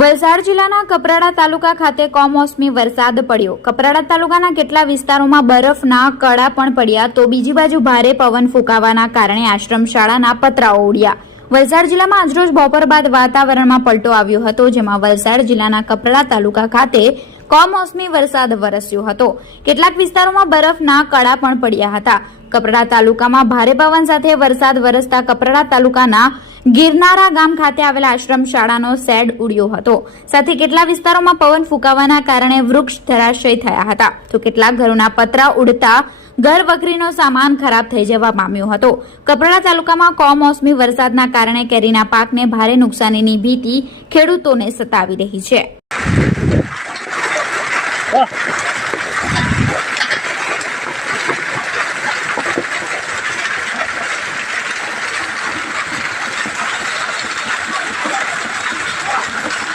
વલસાડ જિલ્લાના કપરાડા તાલુકા ખાતે કમોસમી વરસાદ પડ્યો. કપરાડા તાલુકાના કેટલા વિસ્તારોમાં બરફના કડા પણ પડ્યા, તો બીજી બાજુ ભારે પવન ફૂંકાવાના કારણે આશ્રમ શાળાના પતરાઓ ઉડ્યા. વલસાડ જિલ્લામાં આજરોજ બપોર બાદ વાતાવરણમાં પલટો આવ્યો હતો, જેમાં વલસાડ જિલ્લાના કપરાડા તાલુકા ખાતે કમોસમી વરસાદ વરસ્યો હતો. કેટલાક વિસ્તારોમાં બરફના કડા પણ પડ્યા હતા. કપરાડા તાલુકામાં ભારે પવન સાથે વરસાદ વરસતા કપરાડા તાલુકાના ગિરનારા ગામ ખાતે આવેલા આશ્રમ શાળાનો શેડ ઉડ્યો હતો. સાથે કેટલા વિસ્તારોમાં પવન ફૂંકાવાના કારણે વૃક્ષ ધરાશય થયા હતા? તો કેટલાક ઘરોના પતરા ઉડતા ઘર વખરીનો સામાન ખરાબ થઈ જવા પામ્યો હતો. કપરાડા તાલુકામાં કોમોસમી વરસાદના કારણે કેરીના પાકને ભારે નુકસાનીની ભીતિ ખેડૂતોને સતાવી રહી છે.